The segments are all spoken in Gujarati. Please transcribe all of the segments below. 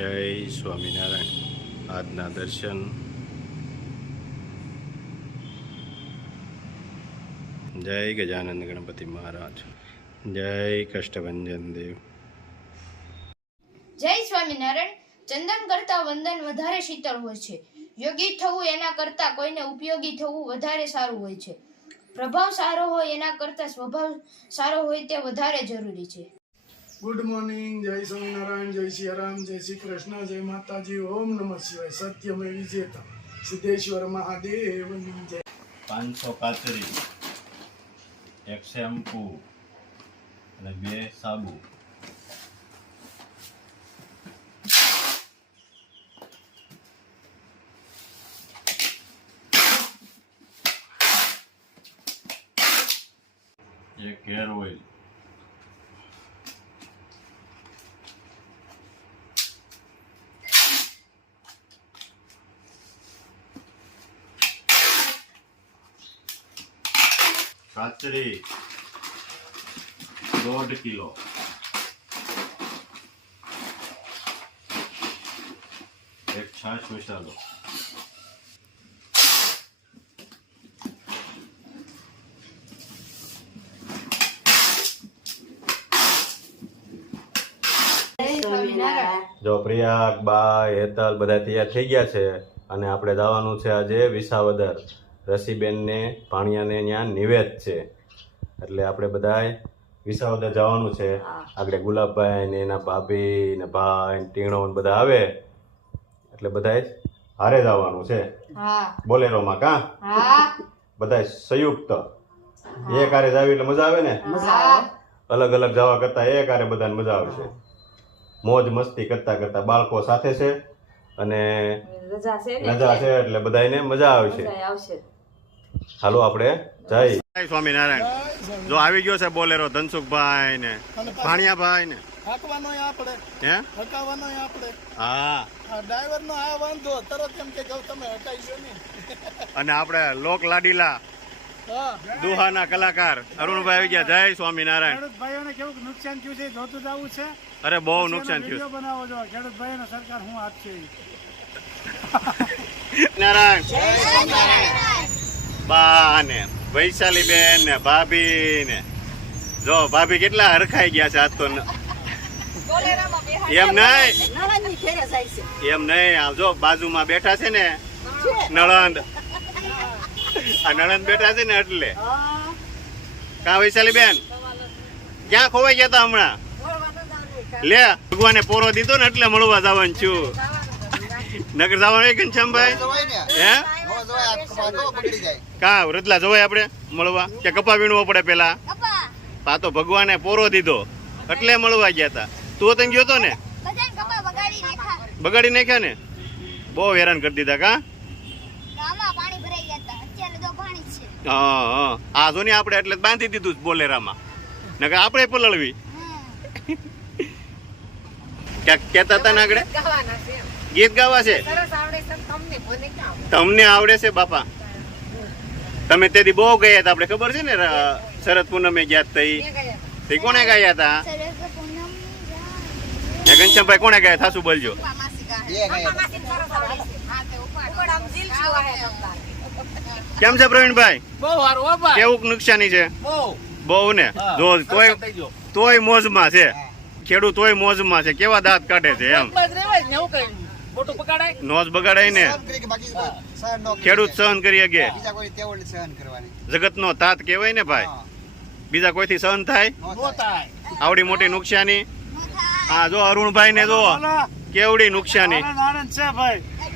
જય સ્વામિનારાયણ। આજના દર્શન જય ગજાનંદ ગણપતિ મહારાજ, જય કષ્ટભંજન દેવ। જય સ્વામિનારાયણ। ચંદન કરતા વંદન વધારે શીતળ હોય છે। યોગી થવું એના કરતા કોઈને ઉપયોગી થવું વધારે સારું હોય છે। પ્રભાવ સારો હોય એના કરતા સ્વભાવ સારો હોય તે વધારે જરૂરી છે। ગુડ મોર્નિંગ, જય સ્વામિનારાયણ, જય શ્રી રામ, જય શ્રી કૃષ્ણ, જય માતાજી, ઓમ નમઃ શિવાય। સત્યમે વિજેતા સિદ્ધેશ્વર મહાદેવની જય। 500 કાચરી, 1 શેમ્પુ અને 2 સાબુ। એક હેર ઓઇલ, કાચરી 1.5 કિલો, એક છાશ મસાલો, જો પ્રિયા બા હેતલ બધા તૈયાર થઈ ગયા છે અને આપણે જવાનું છે આજે વિસાવદર। રસીબેન ને ભાણિયાને ત્યાં નિવેદ છે એટલે આપણે બધાય વિસાવદર જવાનું છે। આગળ ગુલાબભાઈ ને એના ભાભી ને ભાઈ ટીણો ને બધા આવે એટલે બધાય હારે જવાનું છે। બોલેરોમાં કા બધાય સંયુક્ત એક હારે જાવી એટલે મજા આવે ને। અલગ અલગ જવા કરતા એક હારે બધાને મજા આવશે। મોજ મસ્તી કરતા કરતા બાળકો સાથે છે અને રજા છે એટલે બધાને મજા આવશે। હાલો આપણે જય સ્વામિનારાયણ। જો આવી ગયો છે બોલેરો ધનસુખભાઈ ને ભાણિયાભાઈ ને હકવાનો આપણે હે હકાવાનો આપણે હા ડ્રાઈવર નો આ વાંધો તરત એમ કે તમે હટાઈશો ને। અને આપણે લોક લાડીલા દુહાના કલાકાર અરુણભાઈ આવી ગયા। જય સ્વામિનારાયણ। ખેડૂત ભાઈઓને કેવું નુકસાન થયું છે જોતું જવું છે। અરે બહુ નુકસાન થયું વિડિયો બનાવો છો ખેડૂત ભાઈઓને સરકાર હું હાથ છે। નારાયણ બા ને વૈશાલી બેન ને ભાભી ને જો ભાભી કેટલા હરખાઈ ગયા છે આજ તો। એમ નહીં આમ જો બાજુમાં બેઠા છે ને નણંદ, આ નણંદ બેઠા છે ને એટલે કા વૈશાલી બેન ક્યાં ખોવાઈ ગયા તા હમણાં? લે ભગવાને પોરો દીધો ને એટલે મળવા જવાનું છું। નગર જવાનું હોય ઘનશ્યામભાઈ હે કા વૃદ્ધલા જવાય આપણે મળવા કે કપા વીણવો પડે પેલા? આ તો ભગવાને પોરો દીધો એટલે મળવા ગયા તા। તું તને ગયો તો ને બગાડી નાખ્યા ને? બહુ હેરાન કરી દીધા કા? હા આ જો ને આપણે એટલે બાંધી દીધું બોલેરામાં નકર આપણે પલળવી। ક્યાંક કેતા હતા ને આગળ ગીત ગાવા છે? તમને આવડે છે બાપા? તમે તેથી બહુ ગયા હતા આપણે ખબર છે ને શરદ પૂનમે ગયા તે કોને ગાયા હતા? ઘનશ્યામભાઈ કોને ગાયા થાશું બોલજો। કેમ છે પ્રવીણભાઈ? કેવું નુકસાની છે? બહુ ને જો તોય મોજમાં છે ખેડૂત, તોય મોજમાં છે। કેવા દાંત કાઢે છે એમ? નોજ બગાડાય ને ખેડૂત સહન કરી શકે। જગત નો તાત કહેવાય ને ભાઈ, બીજા કોઈથી સહન થાય? આવડી મોટી નુકસાની હા જો અરુણભાઈ ને જો કેવડી નુકસાની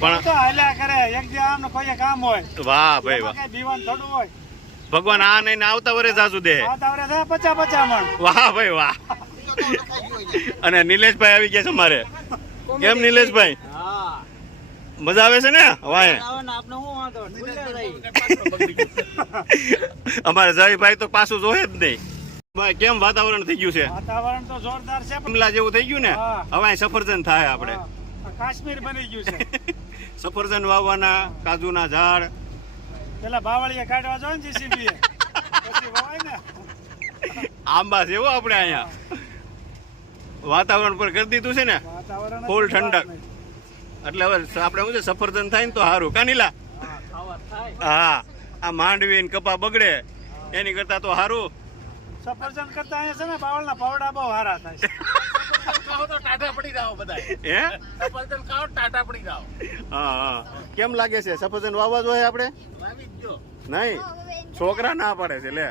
પણ વાહ ભાઈ વાહ। ભગવાન આ નહીં આવતા વરે જાજુ દે। વાહ ભાઈ વાહ। અને નિલેશભાઈ આવી ગયા છે અમારે। કેમ નિલેશભાઈ મજા આવે છે ને? વાય અમારે જયભાઈ તો પાછું જોહે જ નહીં ભાઈ। કેમ વાતાવરણ થઈ ગયું છે? વાતાવરણ તો જોરદાર છે। કમલા જેવું થઈ ગયું ને હવે સફરજન થાય આપણે કાશ્મીર બની ગયું છે। સફરજન વાવવાના, કાજુના ઝાડ પેલા બાવળીએ કાઢવા જો ને જીસીબી પછી વાય ને આંબા છે આપણે અહીંયા વાતાવરણ પર કરી દીધું છે ને વાતાવરણ ફૂલ ઠંડક. એટલે હવે આપણે શું છે સફરજન થાય ને તો સારું કાનીલા. હા આ માંડવી ને કપા બગડે એની કરતા તો સારું. સફરજન કરતા અહીંયા છે ને બાવળના પાવડા બહુ સારા થાય છે. હે હા હા કેમ લાગે છે સફરજન વાવવા જોઈએ આપણે? નહીં છોકરા ના પડે છે લે.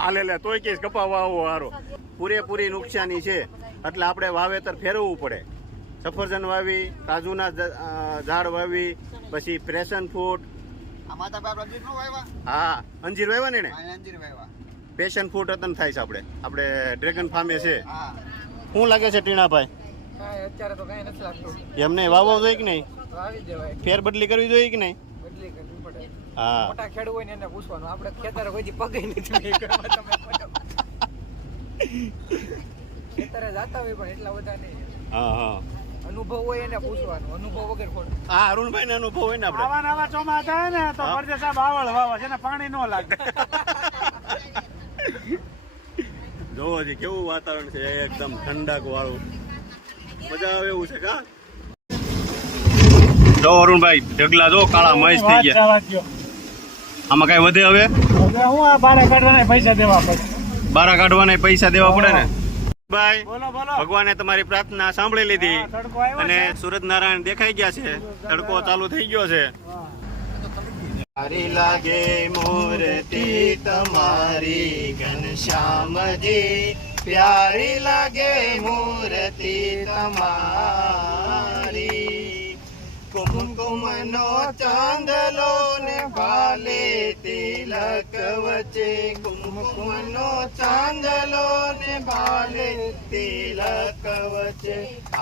હાલે લે તોય કે કપા વાવો હારો. પૂરેપૂરી નુકસાની છે એટલે આપણે વાવેતર ફેરવવું પડે. સફરજન વાવી, કાજુના ઝાડ વાવી, પછી પેશન ફ્રૂટ. હા અંજીર વાવ્યા ને પેશન ફ્રૂટ અતન થાય છે. આપણે ડ્રેગન ફાર્મે છે. શું લાગે છે ટીણાભાઈ? અત્યારે તો કઈ નથી લાગતું. એમ નહીં વાવવો જોઈએ કે નહીં? વાવી દેવાય, ફેર બદલી કરવી જોઈએ કે નહીં? બદલી કરવી પડે. હા મોટા ખેડૂત હોય ને એને પૂછવાનું. આપણે ખેતર કોઈ પગે નથી ખેતરે જાતા હોય પણ એટલા બધા નહીં. હા હા અનુભવ હોય એને પૂછવાનું. અનુભવ વગર ખોટું. હા અરુણભાઈ ને અનુભવ હોય ને આપણે. આવા નવા ચોમાસા થાય ને તો પરદેશા બાવળ વાવા છે ને પાણી ન લાગે. જોવો છે કેવું વાતાવરણ છે એકદમ ઠંડક વાળું. મજા આવે એવું છે કા? જો અરુણભાઈ ઢગલા જો કાળા મહેશ થઈ ગયા. આમાં કઈ વધે હવે? હું આ બારા કાઢવાના પૈસા દેવા પડે. બારા કાઢવાના પૈસા દેવા પડે ને ભાઈ. બોલો બોલો. ભગવાને તમારી પ્રાર્થના સાંભળી લીધી તડકો આવ્યો અને છે. સૂરજનારાયણ દેખાઈ ગયા છે. તડકો ચાલુ થઈ ગયો છે. સારી લાગે મૂર્તિ તમારી ઘનશ્યામજી, પ્યારી લાગે મૂર્તિ તમારી. કુમકુમ નો ચાંદલો ને ભાલે તિલક વચ્ચે, કુમકુમ નો ચાંદલો ને ભાલે તિલક વચ્ચે.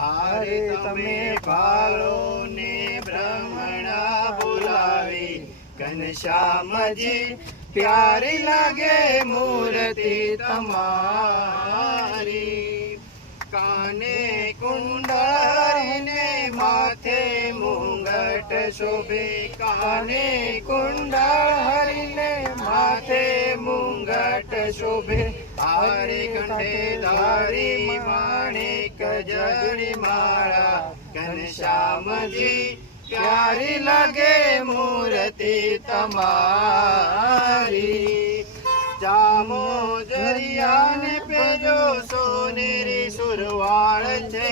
આરે તમે ભાલો ને બ્રહ્મણા બોલાવી ઘનશ્યામજી, પ્યારી લાગે મૂર્તિ તમારી. કાને કુંડળને માથે મુંગટ શોભે, કાને કુંડળ હરીને માથે મુંગટ શોભે. આરે કંઠે ધારી માણેક જડી માળા ઘનશ્યામજી, પ્યારી લાગે મૂર્તિ તમારી. જામો જરિયાને પેજો સોનેરી સુરવાળ છે,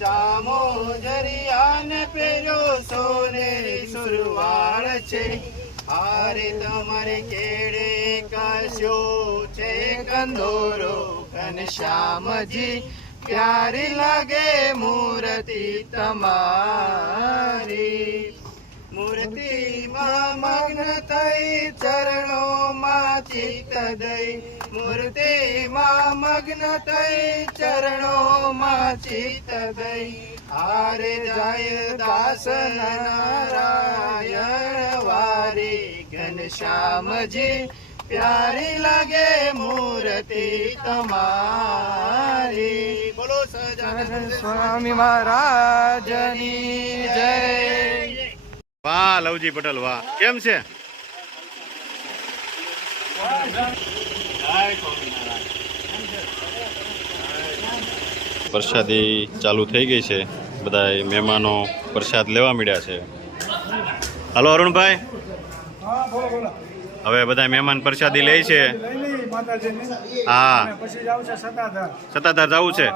જામો જરિયાને પેજો સોનેરી સુરવાળ છે. હારે તમારે કેડે કસ્યો છે કંદોરો ઘનશ્યામજી, પ્યારી લાગે મૂર્તિ તમારી. મૂર્તિમાં મગ્ન થઈ ચરણોમાં ચિત્ત દઈ, મૂર્તિમાં મગ્ન થઈ ચરણોમાં ચિત્ત દઈ. હારે જાય દાસ નારાયણ વારી ઘનશ્યામજી, પ્યારી લાગે મૂર્તિ તમારી. બોલો સહજાનંદ સ્વામી મહારાજની જય. વાહ લવજી પટેલ વાહ. કેમ છે? પ્રસાદી ચાલુ થઈ ગઈ છે. બધા મહેમાનો પ્રસાદ લેવા મળ્યા છે. હાલો અરુણભાઈ, હા બોલો બોલો. હવે બધા મહેમાન પ્રસાદી લે છે. લઈ લઈ માતાજીની. હા અને પછી જાવ છે સતાધાર. સતાધાર જવું છે. અને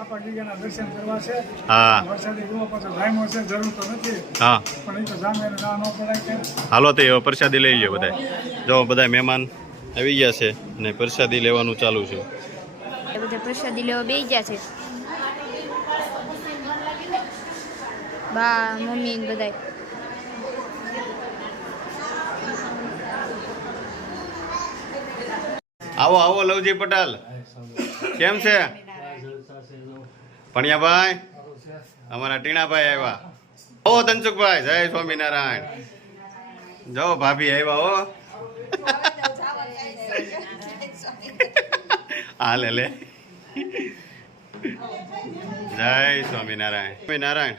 આપણા ગીગાના દર્શન કરવા છે. હા વરસાદી ગૃહ પાછો ટાઈમો છે, જરૂર તો નથી હા પણ એ તો જામે ના ન પડાય કે. હાલો તે હવે પ્રસાદી લઈ લ્યો બધા. જો બધા મહેમાન આવી ગયા છે અને પ્રસાદી લેવાનું ચાલુ છે. બધા પ્રસાદી લેવા બેસી ગયા છે. બા મમ્મી ને બધાય. આવો આવો લવજી પટેલ, કેમ છે? ભણિયાભાઈ, અમારા ટીણાભાઈ આવ્યા. ઓ તનસુખભાઈ, જય સ્વામિનારાયણ. જો ભાભી આવ્યા હો. હાલે લે. જય સ્વામિનારાયણ. સ્વામિનારાયણ.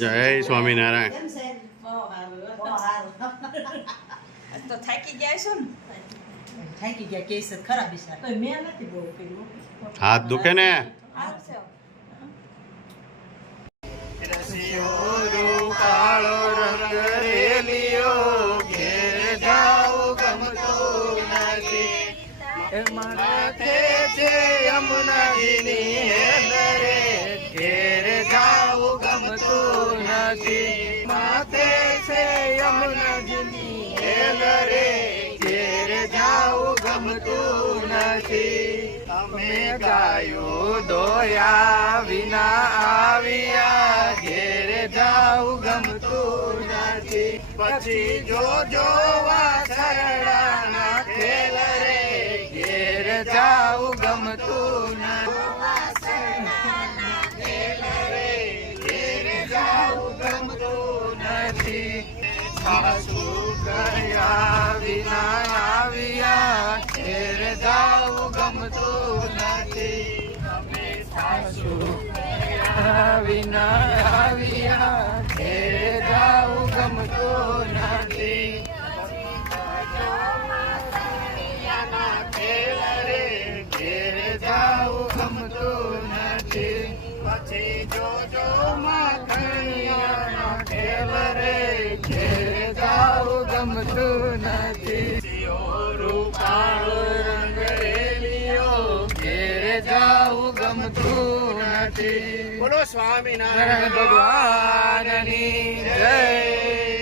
જય સ્વામિનારાયણ. તો થાકી ગયા છો ને થાકી ગયા કેસ ખરા બિચારા તો મેં નથી બહુ કર્યું હાથ દુખે ને આવશે કાળો રંગ રેલિયો ઘેર જાઉં ગમતું નથી માથે છે યમુનાજીની હેલ રે ઘેર જાઉં ગમતું નથી માથે છે યમુનાજીની હેલ રે ઘેર જાઉં ગમતું નથી અમે ગાયું દોયા વિના આવ્યા ઘેર જાઉં ગમતું નથી પછી જો વાછરડાના ખેલ રે ઘેર જાઉં ગમતું નથી સાસુ કર્યા વિના આવ્યા ઘેર જાઉં ગમતું નથી અમે સાસુ કર્યા વિના આવ્યા ઘેર જાઉં ગમતું નથી ઘેર જાઉં ગમતું નથી પછી જો માખણિયાના ખેલ રે ઘેર જાઉં ગમતું નથી રૂપાળો રંગ રેલિયો ઘેર જાઉં ગમતું નથી બોલો સ્વામિનારાયણ ભગવાનની જય